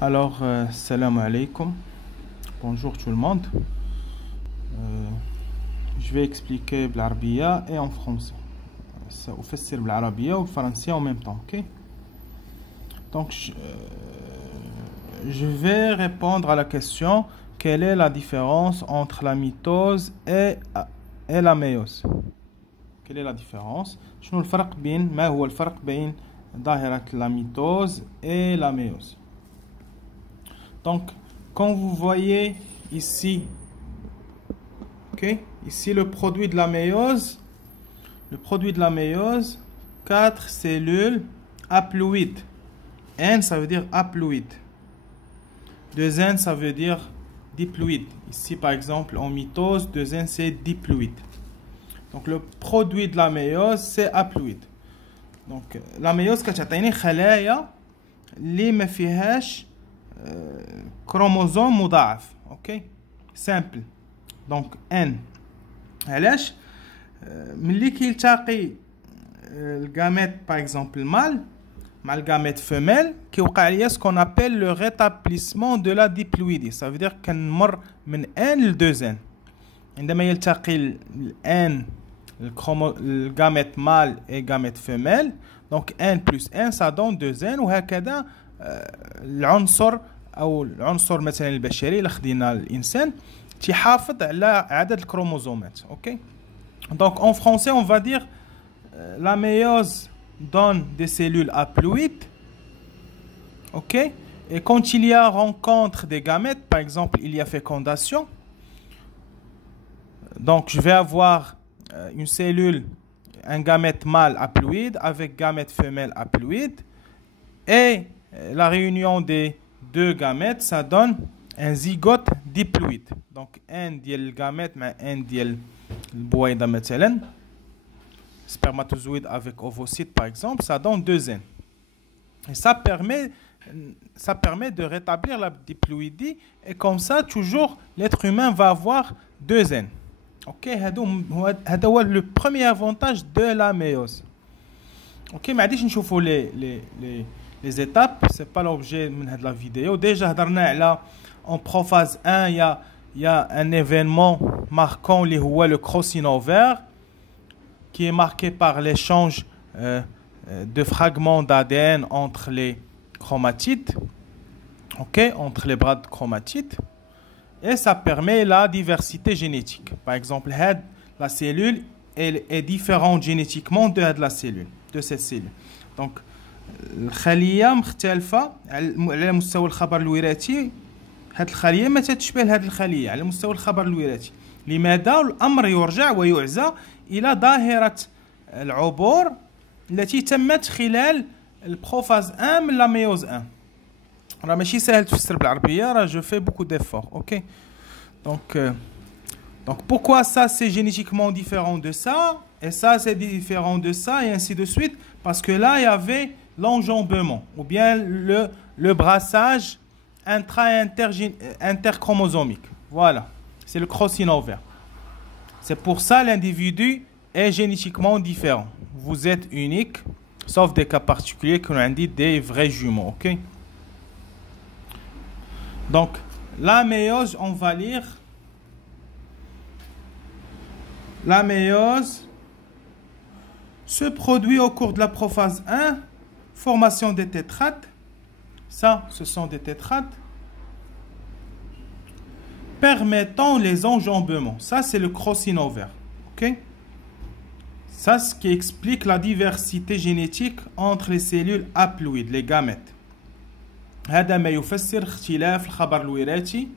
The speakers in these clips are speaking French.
Alors, salam alaikum. Bonjour tout le monde. Je vais expliquer l'arabiya et en français. Ça vous fait l'arabiya ou le français en même temps, ok? Donc, je vais répondre à la question: quelle est la différence entre la mitose et la méiose? Quelle est la différence? شنو الفرق بين ما هو الفرق بين ظاهرة la mitose et la méiose? Donc, quand vous voyez ici, ok, ici le produit de la méiose, 4 cellules haploïdes. N, ça veut dire haploïde. 2N, ça veut dire diploïde. Ici, par exemple, en mitose, 2N, c'est diploïde. Donc, le produit de la méiose, c'est haploïde. Donc, la méiose, كتعطيني خلايا اللي ما فيهاش chromosome مضاعف. Ok, simple. Donc, N. علاش ملي كيلتقي الغاميت par exemple mâle مع الغاميت femelle كيوقع ليا ce qu'on appelle le rétablissement de la diploïdie. Ça veut dire كنمر من N ل 2N. عندما يلتقي ال N الغاميت mâle et غاميت femelle, donc N plus N ça donne 2N. وهكذا العنصر او العنصر مثلا البشري اللي خدينا الانسان تحافظ على عدد الكروموزومات. OK, donc en français on va dire la méiose donne des cellules haploïdes. OK, et quand il y a rencontre des gamètes, par exemple il y a fécondation, donc je vais avoir une cellule, un gamète mâle haploïde avec gamète femelle haploïde, et la réunion des deux gamètes ça donne un zygote diploïde. Donc un ديال الغاميت مع un ديال البويضة مثلا spermatozoïde avec ovocyte par exemple, ça donne 2N. Et ça permet de rétablir la diploïdie, et comme ça toujours l'être humain va avoir 2N. OK, هذا هو le premier avantage de la méiose. OK, ما غاديش نشوفوا les étapes, c'est pas l'objet de la vidéo. Déjà هضرنا على en prophase 1, il y a un événement marquant le crocine ovaire qui est marqué par l'échange de fragments d'ADN entre les chromatides, OK, entre les brades chromatides, et ça permet la diversité génétique. Par exemple, la cellule elle est différente génétiquement de la cellule, de cette cellule. Donc الخلية مختلفة على مستوى الخبر الوراثي. هاد الخلية ما تتشبه هاد الخلية على مستوى الخبر الوراثي. لماذا؟ الأمر يرجع ويعزى إلى ظاهرة العبور التي تمت خلال البروفاز 1 من لا ميوز 1. راه ماشي ساهل تفسر بالعربية، راه جو في بوكو ديفور. OK, donc pourquoi ça c'est génétiquement différent de ça et ça c'est différent de ça et ainsi de suite? Parce que là il y avait l'enjambement ou bien le brassage interchromosomique. Voilà, c'est le crocine ovaire. C'est pour ça l'individu est génétiquement différent. Vous êtes unique, sauf des cas particuliers qu'on a dit des vrais jumeaux. OK, donc la méiose, on va lire la méiose se produit au cours de la prophase 1, formation des tétrades. Ça, ce sont des tétrades permettant les enjambements. Ça, c'est le crocine ovaire. OK, ça, ce qui explique la diversité génétique entre les cellules haploïdes, les gamètes. هذا ما يفسر اختلاف الخبر الوراثي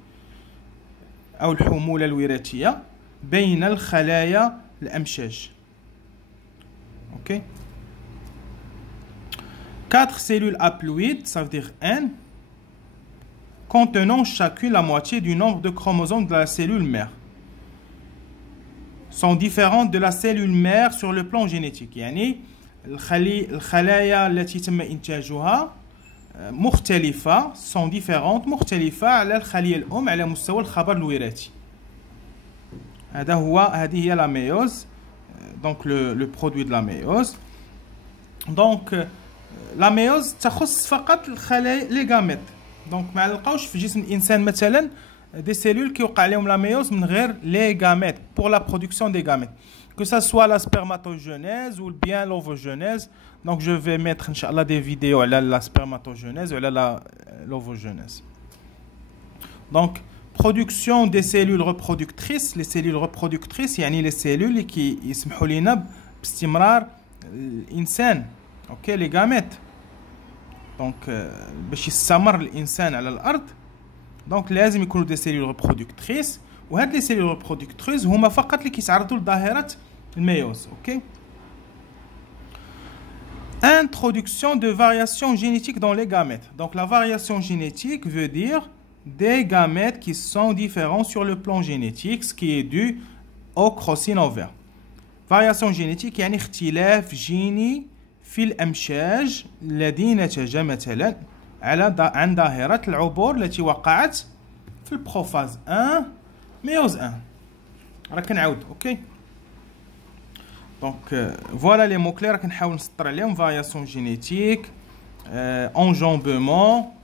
أو الحمولة الوراثية بين الخلايا الأمشاج. OK, 4 cellules haploïdes, ça veut dire N, contenant chacune la moitié du nombre de chromosomes de la cellule mère, sont différentes de la cellule mère sur le plan génétique. يعني الخلايا التي تم إنتاجها مختلفة، sont différentes، مختلفة على الخلية الأم على مستوى الخبر الوراثي. هذه هي la méiose, donc le produit de la méiose. Donc la méiose تخص فقط الخلايا les gamètes. دونك ما لقاوش في جسم الانسان مثلا des cellules qui وقع عليهم لا ميوز من غير les gamètes pour la production des gamètes, que ça soit la spermatogenèse ou bien l'ovogenèse. Donc je vais mettre inchallah des vidéos على la spermatogenèse ou على l'ovogenèse. Donc production des cellules reproductrices. Les cellules reproductrices يعني les cellules qui يسمحوا لنا باستمرار الانسان. اوكي les gamètes. Donc باش يستمر الانسان على الارض دونك لازم يكونوا دي سيلول ريبرودكتريس، وهاد لي سيلول ريبرودكتريس هما فقط اللي كيتعرضوا لظاهره الميوز. اوكي. Introduction de variations génétiques dans les gamètes. Donc la variation génétique veut dire des gamètes qui sont différents sur le plan génétique, ce qui est dû au crossing over. Variation génétique يعني اختلاف جيني في الأمشاج الذي نتج مثلا عن ظاهرة العبور التي وقعت في البروفاز 1 ميوز 1. راه كنعاود. اوكي. دونك فوالا لي مو كلي راه كنحاول نسطر عليهم. فارياسيون جينيتيك، enjambement.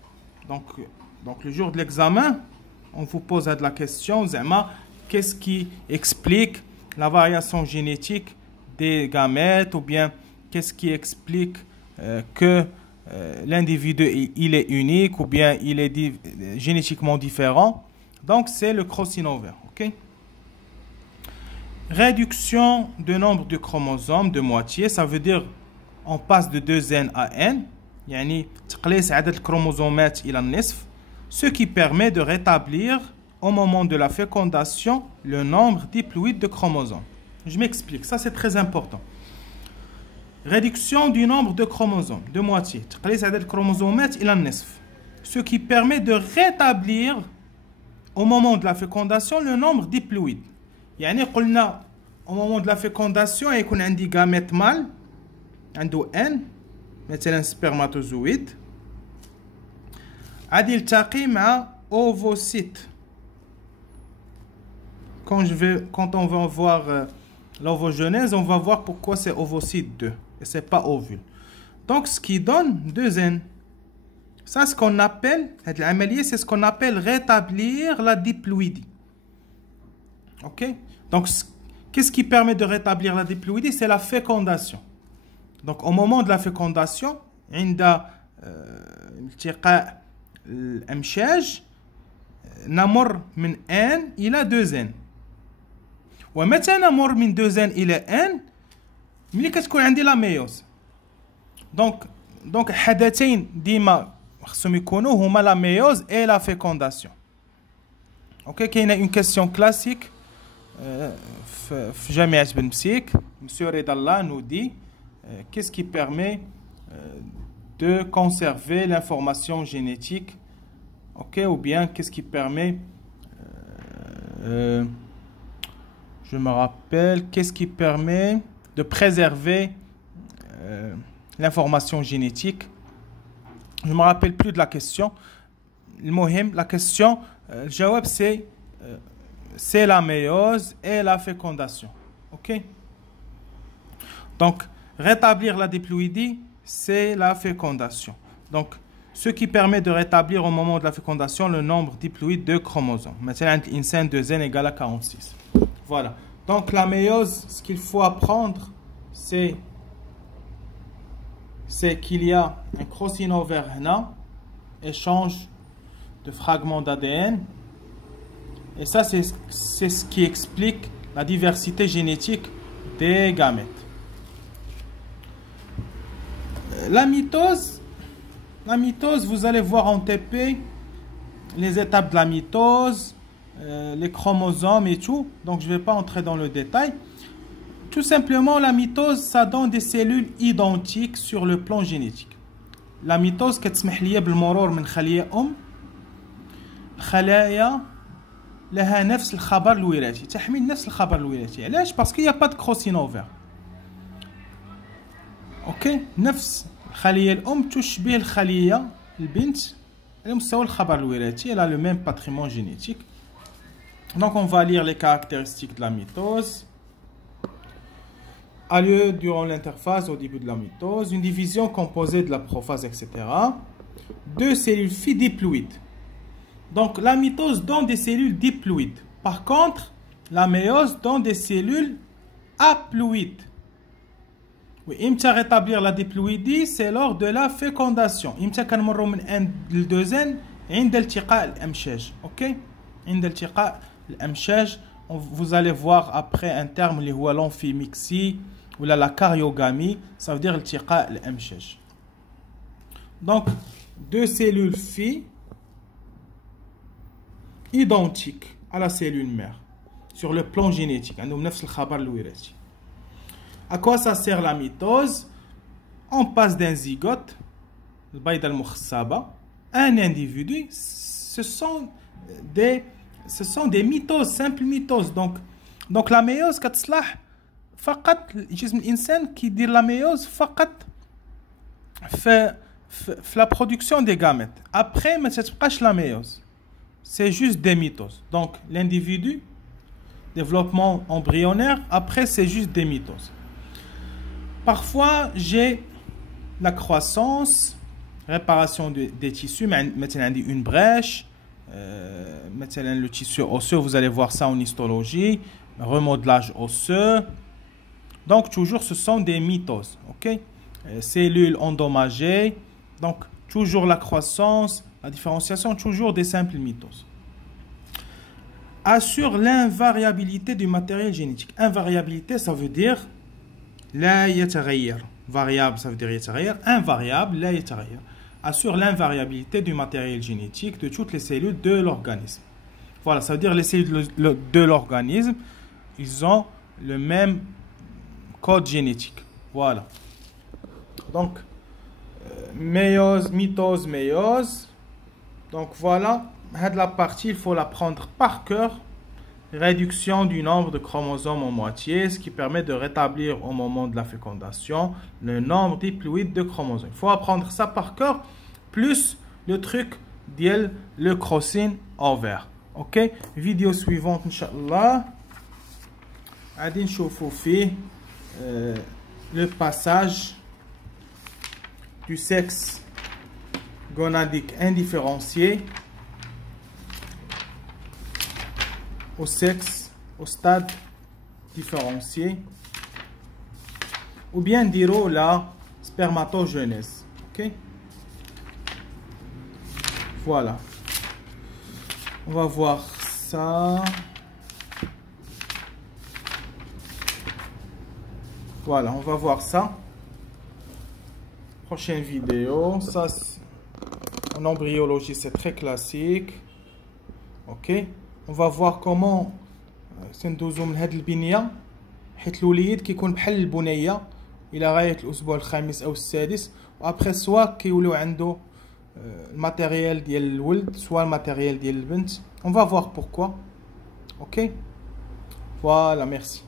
Donc le jour de l'examen on vous pose la question زعما qu'est-ce qui explique la variation génétique des gamètes, ou bien qu'est-ce qui explique que l'individu il est unique ou bien il est génétiquement différent. Donc c'est le crossing over. OK. Réduction de nombre de chromosomes de moitié, ça veut dire on passe de 2n à n, يعني تقليص عدد الكروموزومات إلى النصف, ce qui permet de rétablir au moment de la fécondation le nombre diploïde de chromosomes. Je m'explique, ça c'est très important. Réduction du nombre de chromosomes de moitié, تقليص عدد الكروموزومات إلى النصف, ce qui permet de rétablir au moment de la fécondation le nombre diploïde. يعني قلنا au moment de la fécondation يكون عندي gamète mâle عنده N مثلا spermatozoïde غادي يلتقي مع ovocyte. Quand on va voir l'ovogenèse, on va voir pourquoi c'est ovocyte 2 et c'est pas ovule. Donc ce qui donne 2N. Ça ce qu'on appelle, c'est ce qu'on appelle rétablir la diploïdie. OK? Donc qu'est-ce qui permet de rétablir la diploïdie? C'est la fécondation. Donc au moment de la fécondation, عند التقاء الأمشاج نمر من N إلى 2N. ومتى نمر من 2N إلى N؟ ملي كتكون عندي لا ميوز. دونك حدثين ديما خصهم يكونوا هما لا ميوز et la fécondation. OK. كاينه une question classique في جامعة بن مسيك. Monsieur Redallah nous dit qu'est-ce qui permet de conserver l'information génétique, OK, ou bien qu'est-ce qui permet je me rappelle, qu'est-ce qui permet de préserver l'information génétique. Je me rappelle plus de la question. La question, le jawab c'est la méiose et la fécondation. OK? Donc rétablir la diploïdie, c'est la fécondation. Donc ce qui permet de rétablir au moment de la fécondation le nombre diploïde de chromosomes. Maintenant, l'insane de N égale à 46. Voilà. Donc la méiose, ce qu'il faut apprendre, c'est qu'il y a un crossing over là, échange de fragments d'ADN. Et ça, c'est ce qui explique la diversité génétique des gamètes. La mitose, vous allez voir en TP les étapes de la mitose, les chromosomes et tout. Donc, je ne vais pas entrer dans le détail. Tout simplement, la mitose, ça donne des cellules identiques sur le plan génétique. La mitose, كتسمح لي بالمرور من خلية خلايا لها نفس الخبر الوراثي، تحمل نفس الخبر الوراثي. علاش؟ parce qu'il n'y a pas de crossing over. اوكي. نفس الخليه الام تشبه الخليه البنت على مستوى الخبر الوراثي. elle a le même patrimoine génétique. Donc on va lire les caractéristiques de la mitose. A lieu durant l'interphase au début de la mitose, une division composée de la prophase, etc. deux cellules filles diploïdes. Donc la mitose donne des cellules diploïdes. Par contre, la méiose donne des cellules haploïdes. Oui, imta rétablir la diploïdie, c'est lors de la fécondation. Imta كنمروا من un لدوزن عند التقاء الأمشاج. OK؟ عند التقاء الأمشاج. Vous allez voir après un terme اللي هو l'amphimixie ou la cariogamie, ça veut dire التقاء الأمشاج. Donc deux cellules filles identiques à la cellule mère sur le plan génétique. عندهم نفس الخبر الوراثي. À quoi ça sert la mitose? On passe d'un zygote, le bayda al-mukhassaba, un individu. Ce sont des mitoses, simples mitoses. Donc la méiose, كتصلح فقط الجسم الإنسان qui dit la méiose فقط في la production des gamètes. Après, ما تتبقاش la méiose. C'est juste des mitoses. Donc l'individu, développement embryonnaire, après c'est juste des mitoses. Parfois, j'ai la croissance, réparation des tissus. Maintenant, une brèche. Maintenant, le tissu osseux, vous allez voir ça en histologie. Remodelage osseux. Donc, toujours, ce sont des mitoses. OK? Cellules endommagées. Donc, toujours la croissance, la différenciation, toujours des simples mitoses. Assure l'invariabilité du matériel génétique. Invariabilité, ça veut dire لا يتغير. Variable, ça veut dire يتغير. Invariable, لا يتغير. Assure l'invariabilité du matériel génétique de toutes les cellules de l'organisme. Voilà, ça veut dire les cellules de l'organisme, ils ont le même code génétique. Voilà. Donc, méiose, mitose, méiose. Donc voilà, la partie, il faut la prendre par cœur. Réduction du nombre de chromosomes en moitié, ce qui permet de rétablir au moment de la fécondation le nombre diploïde de chromosomes. Il faut apprendre ça par cœur, plus le truc d'elle, le crossing over. Ok, vidéo suivante, Inch'Allah. Adin Choufofi, le passage du sexe gonadique indifférencié au sexe, au stade différencié, ou bien dire la spermatogenèse. Ok? Voilà. On va voir ça. Voilà, on va voir ça. Prochaine vidéo. Ça, en embryologie, c'est très classique. Ok? On va voir comment سندوزو من هاد البنية حيت الوليد كيكون بحال البنية إلى غاية الأسبوع الخامس أو السادس وأبخي سوا كيوليو عنده الماتيريال ديال الولد سوا الماتيريال ديال البنت. On va voir pourquoi. Ok? Voilà, merci.